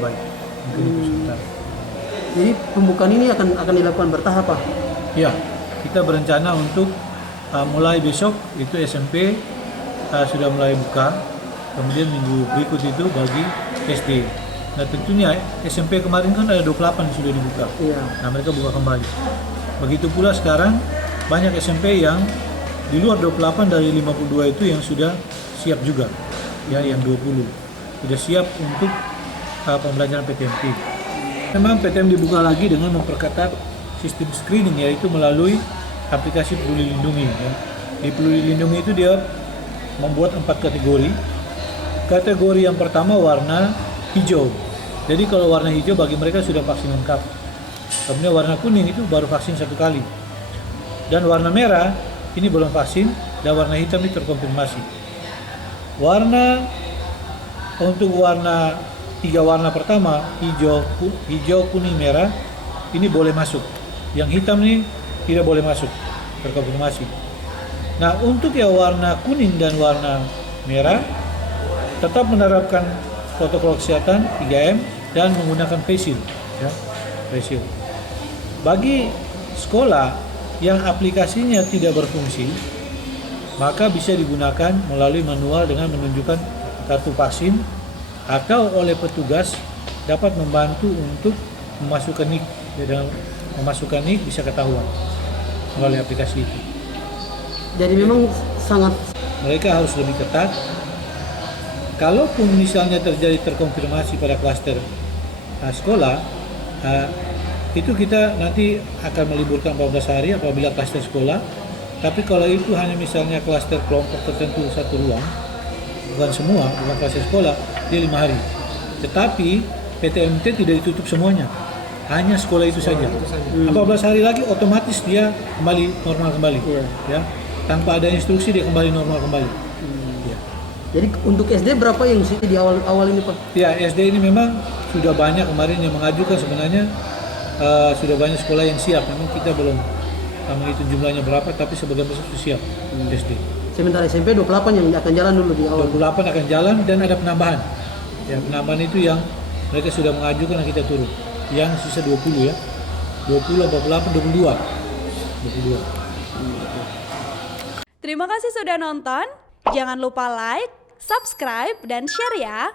baik. Mungkin itu sementara. Jadi pembukaan ini akan dilakukan bertahap, Pak? Ya, kita berencana untuk mulai besok itu SMP sudah mulai buka, kemudian minggu berikut itu bagi SD. Nah tentunya SMP kemarin kan ada 28 yang sudah dibuka. Iya. Nah mereka buka kembali. Begitu pula sekarang banyak SMP yang di luar 28 dari 52 itu yang sudah siap juga, ya yang 20 sudah siap untuk pembelajaran PTMP. Memang PTM dibuka lagi dengan memperketat sistem screening, yaitu melalui aplikasi Peduli Lindungi. Ya. Di Peduli Lindungi itu dia membuat 4 kategori. Kategori yang pertama warna hijau. Jadi kalau warna hijau bagi mereka sudah vaksin lengkap. Kemudian warna kuning itu baru vaksin 1 kali. Dan warna merah ini belum vaksin, dan warna hitam ini terkonfirmasi. Untuk warna 3 warna pertama, hijau, kuning, merah, ini boleh masuk. Yang hitam ini tidak boleh masuk, terkonfirmasi. Nah, untuk yang warna kuning dan warna merah, tetap menerapkan protokol kesehatan 3M dan menggunakan face shield. Ya, face shield. Bagi sekolah yang aplikasinya tidak berfungsi, maka bisa digunakan melalui manual dengan menunjukkan kartu vaksin, atau oleh petugas dapat membantu untuk memasukkan NIK. Dan memasukkan NIK bisa ketahuan melalui aplikasi itu. Jadi memang sangat Mereka harus lebih ketat. Kalaupun misalnya terjadi terkonfirmasi pada klaster sekolah, itu kita nanti akan meliburkan 14 hari apabila klaster sekolah. Tapi kalau itu hanya misalnya klaster kelompok tertentu satu ruang, bukan semua, bukan klaster sekolah, dia 5 hari. Tetapi PTMT tidak ditutup semuanya, hanya sekolah itu saja. 14 hari lagi otomatis dia kembali normal kembali, ya. Tanpa ada instruksi dia kembali normal kembali. Ya. Jadi untuk SD berapa yang di awal ini, Pak? Ya, SD ini memang sudah banyak kemarin yang mengajukan sebenarnya, sudah banyak sekolah yang siap. Memang kita belum menghitung jumlahnya berapa, tapi sebagian besar sudah siap SD. Sementara SMP 28 yang akan jalan dulu di awal. 28 akan jalan dan ada penambahan. Ya, penambahan itu yang mereka sudah mengajukan dan kita turun. Yang sisa 20 ya. 20, 48, 22. Terima kasih sudah nonton. Jangan lupa like, subscribe, dan share ya.